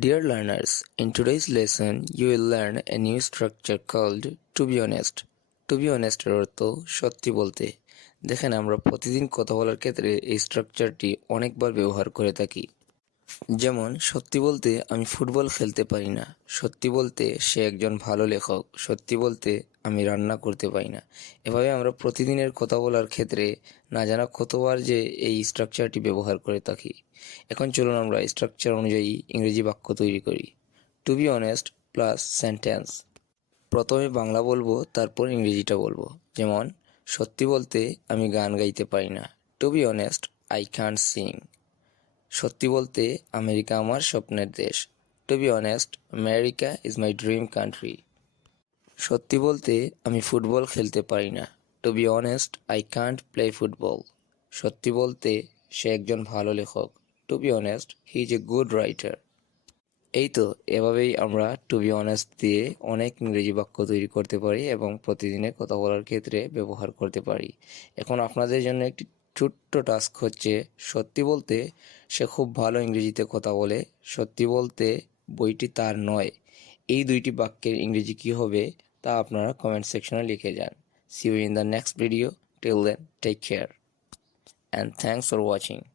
Dear learners, in today's lesson, you will learn a new structure called to be honest. To be honest এর অর্থ সত্যি বলতে। দেখেন আমরা প্রতিদিন কথা বলার ক্ষেত্রে এই স্ট্রাকচারটি অনেকবার ব্যবহার করে থাকি। যেমন সত্যি বলতে আমি ফুটবল খেলতে পারি না, সত্যি বলতে সে একজন ভালো লেখক, সত্যি বলতে আমি রান্না করতে পারি না। এভাবে আমরা প্রতিদিনের কথা বলার ক্ষেত্রে না জানা কতবার যে এই স্ট্রাকচারটি ব্যবহার করে থাকি। এখন চলুন আমরা স্ট্রাকচার অনুযায়ী ইংরেজি বাক্য তৈরি করি। To be honest plus sentence. প্রথমে বাংলা বলবো, তারপর ইংরেজিটা বলবো। যেমন সত্যি বলতে আমি গান গাইতে পারি না। To be honest I can't sing. সত্যি বলতে আমেরিকা আমার স্বপ্নের দেশ। To be honest America is my dream country. সত্যি বলতে আমি ফুটবল খেলতে পারি না। To be honest I can't play football. সত্যি বলতে সে একজন ভালো লেখক। To be honest he is a good writer. এই তো, এভাবেই আমরা টু বি অনেস্ট দিয়ে অনেক ইংরেজি বাক্য তৈরি করতে পারি এবং প্রতিদিনের কথা বলার ক্ষেত্রে ব্যবহার করতে পারি। এখন আপনাদের জন্য একটি ছোট্ট টাস্ক হচ্ছে, সত্যি বলতে সে খুব ভালো ইংরেজিতে কথা বলে, সত্যি বলতে বইটি তার নয়। এই দুইটি বাক্যের ইংরেজি কী হবে তা আপনারা কমেন্ট সেকশনে লিখে যান। See you in the next video. Till then, take care and thanks for watching.